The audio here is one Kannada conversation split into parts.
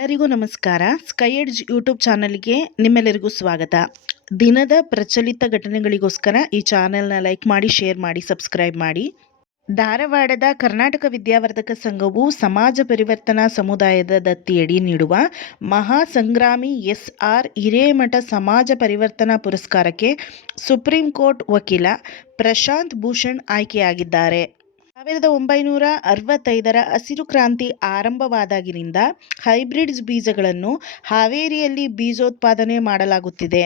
ಎಲ್ಲರಿಗೂ ನಮಸ್ಕಾರ. ಸ್ಕೈ ಎಡ್ಜ್ ಯೂಟ್ಯೂಬ್ ಚಾನಲ್ಗೆ ನಿಮ್ಮೆಲ್ಲರಿಗೂ ಸ್ವಾಗತ. ದಿನದ ಪ್ರಚಲಿತ ಘಟನೆಗಳಿಗೋಸ್ಕರ ಈ ಚಾನೆಲ್ನ ಲೈಕ್ ಮಾಡಿ, ಶೇರ್ ಮಾಡಿ, ಸಬ್ಸ್ಕ್ರೈಬ್ ಮಾಡಿ. ಧಾರವಾಡದ ಕರ್ನಾಟಕ ವಿದ್ಯಾವರ್ಧಕ ಸಂಘವು ಸಮಾಜ ಪರಿವರ್ತನಾ ಸಮುದಾಯದ ದತ್ತಿಯಡಿ ನೀಡುವ ಮಹಾಸಂಗ್ರಾಮಿ ಎಸ್ ಆರ್ ಹಿರೇಮಠ ಸಮಾಜ ಪರಿವರ್ತನಾ ಪುರಸ್ಕಾರಕ್ಕೆ ಸುಪ್ರೀಂ ಕೋರ್ಟ್ ವಕೀಲ ಪ್ರಶಾಂತ್ ಭೂಷಣ್ ಆಯ್ಕೆಯಾಗಿದ್ದಾರೆ. ಸಾವಿರದ ಒಂಬೈನೂರ ಅರವತ್ತೈದರ ಹಸಿರು ಕ್ರಾಂತಿ ಆರಂಭವಾದಾಗಿನಿಂದ ಹೈಬ್ರಿಡ್ಸ್ ಬೀಜಗಳನ್ನು ಹಾವೇರಿಯಲ್ಲಿ ಬೀಜೋತ್ಪಾದನೆ ಮಾಡಲಾಗುತ್ತಿದೆ.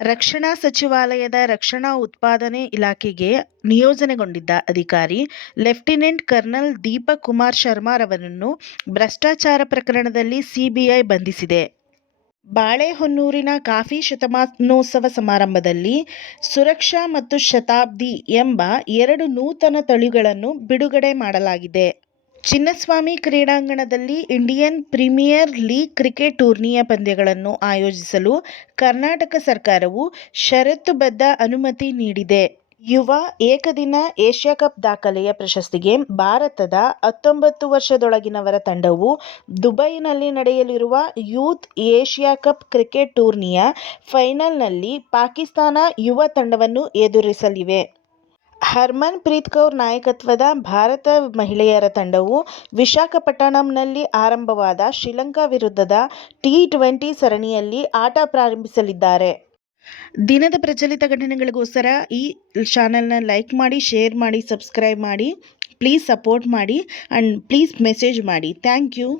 ರಕ್ಷಣಾ ಸಚಿವಾಲಯದ ರಕ್ಷಣಾ ಉತ್ಪಾದನೆ ಇಲಾಖೆಗೆ ನಿಯೋಜನೆಗೊಂಡಿದ್ದ ಅಧಿಕಾರಿ ಲೆಫ್ಟಿನೆಂಟ್ ಕರ್ನಲ್ ದೀಪಕ್ ಕುಮಾರ್ ಶರ್ಮಾರವರನ್ನು ಭ್ರಷ್ಟಾಚಾರ ಪ್ರಕರಣದಲ್ಲಿ ಸಿಬಿಐ ಬಂಧಿಸಿದೆ. ಬಾಳೆಹೊನ್ನೂರಿನ ಕಾಫಿ ಶತಮಾನೋತ್ಸವ ಸಮಾರಂಭದಲ್ಲಿ ಸುರಕ್ಷಾ ಮತ್ತು ಶತಾಬ್ದಿ ಎಂಬ ಎರಡು ನೂತನ ತಳಿಗಳನ್ನು ಬಿಡುಗಡೆ ಮಾಡಲಾಗಿದೆ. ಚಿನ್ನಸ್ವಾಮಿ ಕ್ರೀಡಾಂಗಣದಲ್ಲಿ ಇಂಡಿಯನ್ ಪ್ರೀಮಿಯರ್ ಲೀಗ್ ಕ್ರಿಕೆಟ್ ಟೂರ್ನಿಯ ಪಂದ್ಯಗಳನ್ನು ಆಯೋಜಿಸಲು ಕರ್ನಾಟಕ ಸರ್ಕಾರವು ಷರತ್ತುಬದ್ಧ ಅನುಮತಿ ನೀಡಿದೆ. ಯುವ ಏಕದಿನ ಏಷ್ಯಾ ಕಪ್ ದಾಖಲೆಯ ಪ್ರಶಸ್ತಿಗೆ ಭಾರತದ ಹತ್ತೊಂಬತ್ತು ವರ್ಷದೊಳಗಿನವರ ತಂಡವು ದುಬೈನಲ್ಲಿ ನಡೆಯಲಿರುವ ಯೂತ್ ಏಷ್ಯಾ ಕಪ್ ಕ್ರಿಕೆಟ್ ಟೂರ್ನಿಯ ಫೈನಲ್ನಲ್ಲಿ ಪಾಕಿಸ್ತಾನ ಯುವ ತಂಡವನ್ನು ಎದುರಿಸಲಿವೆ. ಹರ್ಮನ್ ಪ್ರೀತ್ ಕೌರ್ ನಾಯಕತ್ವದ ಭಾರತ ಮಹಿಳೆಯರ ತಂಡವು ವಿಶಾಖಪಟ್ಟಣಂನಲ್ಲಿ ಆರಂಭವಾದ ಶ್ರೀಲಂಕಾ ವಿರುದ್ಧದ ಟಿ ಟ್ವೆಂಟಿ ಸರಣಿಯಲ್ಲಿ ಆಟ ಪ್ರಾರಂಭಿಸಲಿದ್ದಾರೆ. ದಿನದ ಪ್ರಚಲಿತ ಘಟನೆಗಳಿಗೋಸ್ಕರ ಈ ಚಾನಲ್ನ ಲೈಕ್ ಮಾಡಿ, ಶೇರ್ ಮಾಡಿ, ಸಬ್ಸ್ಕ್ರೈಬ್ ಮಾಡಿ, ಪ್ಲೀಸ್ ಸಪೋರ್ಟ್ ಮಾಡಿ ಆ್ಯಂಡ್ ಪ್ಲೀಸ್ ಮೆಸೇಜ್ ಮಾಡಿ. Thank you.